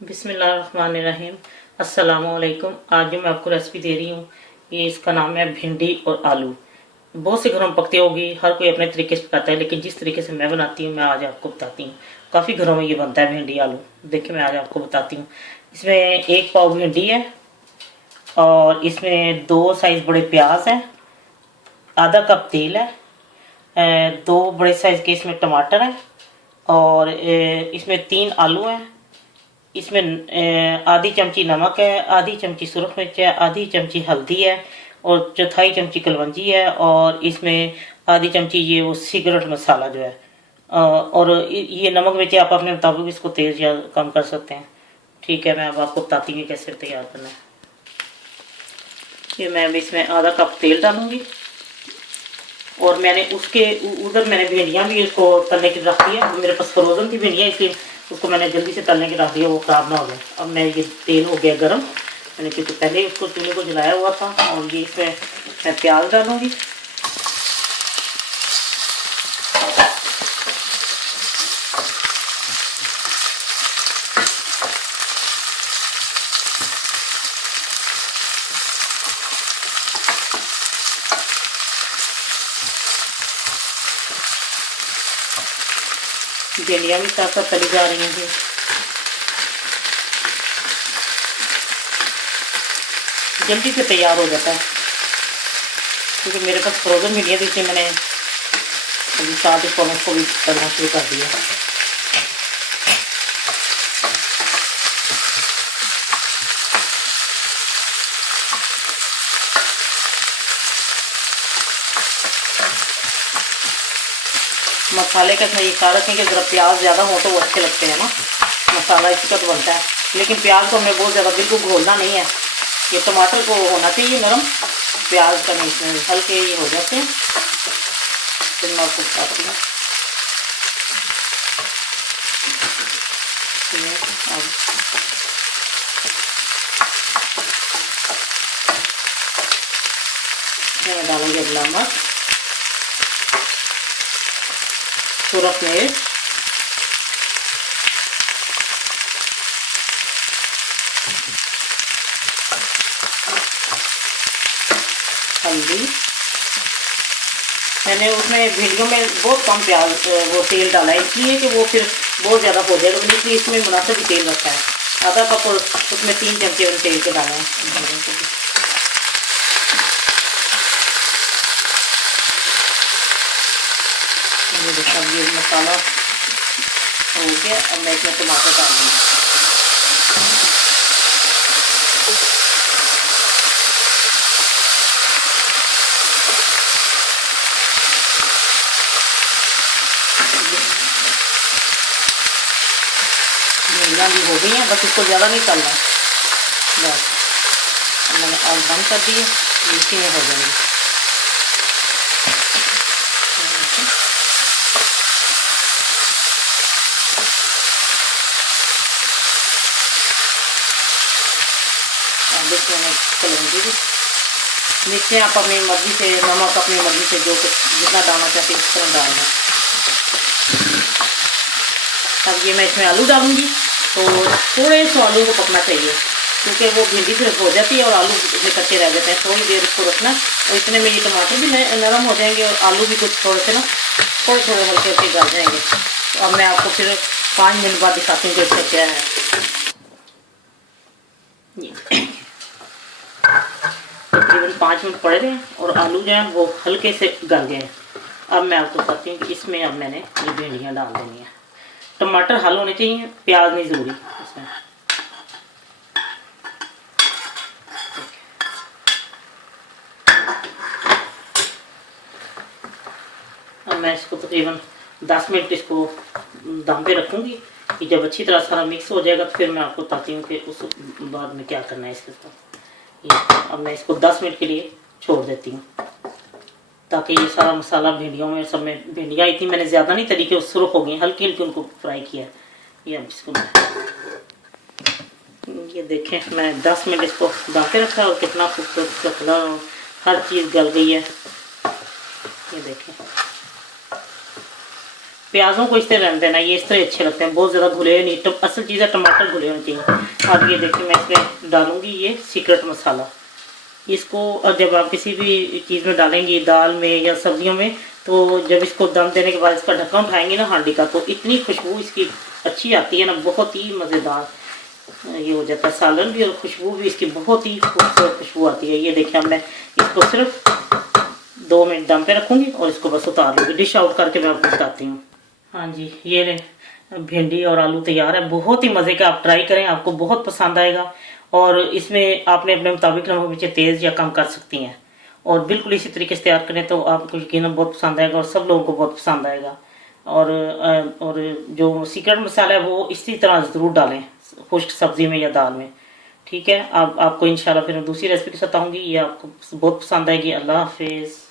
बिस्मिल्लाहिर्रहमानिर्रहीम। अस्सलामुअलैकुम। आज जो मैं आपको रेसिपी दे रही हूँ ये इसका नाम है भिंडी और आलू। बहुत से घरों में पकती होगी, हर कोई अपने तरीके से पकाता है, लेकिन जिस तरीके से मैं बनाती हूँ मैं आज आपको बताती हूँ। काफ़ी घरों में ये बनता है भिंडी आलू। देखिए मैं आज आपको बताती हूँ। इसमें 1 पाव भिंडी है और इसमें 2 साइज बड़े प्याज हैं, आधा कप तेल है, 2 बड़े साइज के इसमें टमाटर हैं और इसमें 3 आलू हैं। इसमें आधी चमची नमक है, आधी चमची सुरख मिर्च है, आधी चमची हल्दी है और चौथाई चमची कलवंजी है और इसमें आधी चमची ये वो सिगरेट मसाला जो है। और ये नमक मिर्च आप अपने मुताबिक इसको तेज या कम कर सकते हैं। ठीक है, मैं अब आपको बताती हूँ कैसे तैयार करना है। ये मैं अब इसमें आधा कप तेल डालूंगी और मैंने उसके उधर मैंने भिंडियाँ भी इसको तलने की रख दी है। मेरे पास फ्रोजन की भिंडियाँ, इसलिए उसको मैंने जल्दी से तलने की रख दिया, वो खराब ना हो जाए। अब मैं ये तेल हो गया गर्म, मैंने क्योंकि पहले उसको चूल्हे को जलाया हुआ था। और ये इसमें मैं प्याज डालूंगी। भिंडियाँ भी साथ साथ तली जा रही हैं। जल्दी से तैयार हो जाता है क्योंकि मेरे पास फ्रोजन भिंडियाँ थी, इसलिए मैंने अभी साथ ही उसको भी तलना शुरू कर दिया। मसाले का ये ख्याल रखें कि ज़रा प्याज ज़्यादा हो तो वो अच्छे लगते हैं ना, मसाला इसका तो बनता है। लेकिन प्याज को हमें बहुत ज़्यादा बिल्कुल घोलना नहीं है। ये टमाटर को होना चाहिए नरम, प्याज का नहीं, इसमें हल्के ये हो जाते हैं। फिर मैं आपको बताती हूँ। मैं डालूंगी नमक, सुरख मिर्च, हल्दी। मैंने उसमें भिंडियों में बहुत कम प्याज वो तेल डाला है, इसलिए कि वो फिर बहुत ज़्यादा हो जाएगा, इसलिए इसमें मुनासिब ही तेल रखा है। आधा कप और उसमें 3 चमचे तेल के डाले हैं। ये मसाला हो गया। अब मैं इसमें टमाटर डाल दूँगी। भिंडियाँ भी हो गई हैं, बस इसको ज़्यादा नहीं तलना, बस। मैंने आग बंद कर दी है, इसी में हो जाएंगे। मैंने कलौंजी भी नीचे आप अपनी मर्जी से, नमक अपनी मर्जी से जो कुछ जितना डालना चाहते हैं इस तरह डालना। अब ये मैं इसमें आलू डालूंगी, तो थोड़े से आलू को पकना चाहिए क्योंकि वो भिंडी सिर्फ हो जाती है और आलू इसमें कच्चे रह जाते हैं। थोड़ी देर इसको रखना और इतने में ये टमाटर भी नरम हो जाएंगे और आलू भी कुछ थोड़े से ना थोड़े थोड़े हल्के हल्के गल जाएंगे। तो अब मैं आपको फिर 5 मिनट बाद दिखाती हूँ कि इसका क्या है। तकरीबन 5 मिनट पड़े थे और आलू जो हैं वो हल्के से गल गए। अब मैं आपको बताती हूँ कि इसमें अब मैंने ये भिंडियाँ डाल देनी है। टमाटर हल होने चाहिए, प्याज नहीं ज़रूरी इसमें। अब मैं इसको तकरीबन 10 मिनट इसको दम पे रखूँगी कि जब अच्छी तरह सारा मिक्स हो जाएगा तो फिर मैं आपको बताती हूँ कि उस बाद में क्या करना है इसके साथ। अब मैं इसको 10 मिनट के लिए छोड़ देती हूँ ताकि ये सारा मसाला भिंडियों में, सब में भिंडियाँ इतनी मैंने ज़्यादा नहीं तली कि सुर्ख हो गई, हल्की हल्की उनको फ्राई किया। ये अब इसको ये देखें मैं 10 मिनट इसको दम पे रखा और कितना खूबसूरत कलर, हर चीज़ गल गई है। ये देखें प्याजों को इस तरह रहने देना, ये इस तरह अच्छे लगते हैं, बहुत ज़्यादा घुले नहीं। तो असल चीज़ है टमाटर घुले होने चाहिए। अब ये देखिए मैं इसमें डालूंगी ये सीक्रेट मसाला। इसको अब जब आप किसी भी चीज़ में डालेंगी, दाल में या सब्जियों में, तो जब इसको दम देने के बाद इसका ढक्कन उठाएंगे ना हांडी का, तो इतनी खुशबू इसकी अच्छी आती है ना, बहुत ही मज़ेदार ये हो जाता है सालन भी, और खुशबू भी इसकी बहुत ही खूबसूरत खुशबू आती है। ये देखिए अब मैं इसको सिर्फ 2 मिनट दम पे रखूँगी और इसको बस उतार लूँगी। डिश आउट करके मैं आपको बताती हूँ। हाँ जी, ये भिंडी और आलू तैयार है। बहुत ही मज़े का, आप ट्राई करें, आपको बहुत पसंद आएगा। और इसमें आपने अपने मुताबिक नमक मिर्ची तेज़ या कम कर सकती हैं, और बिल्कुल इसी तरीके से तैयार करें तो आपको यकीनन बहुत पसंद आएगा और सब लोगों को बहुत पसंद आएगा। और जो सीक्रेट मसाला है वो इसी तरह ज़रूर डालें खुश्क सब्ज़ी में या दाल में। ठीक है, अब आपको इंशाल्लाह फिर मैं दूसरी रेसिपी के साथ आऊँगी, ये आपको बहुत पसंद आएगी। अल्लाह हाफिज़।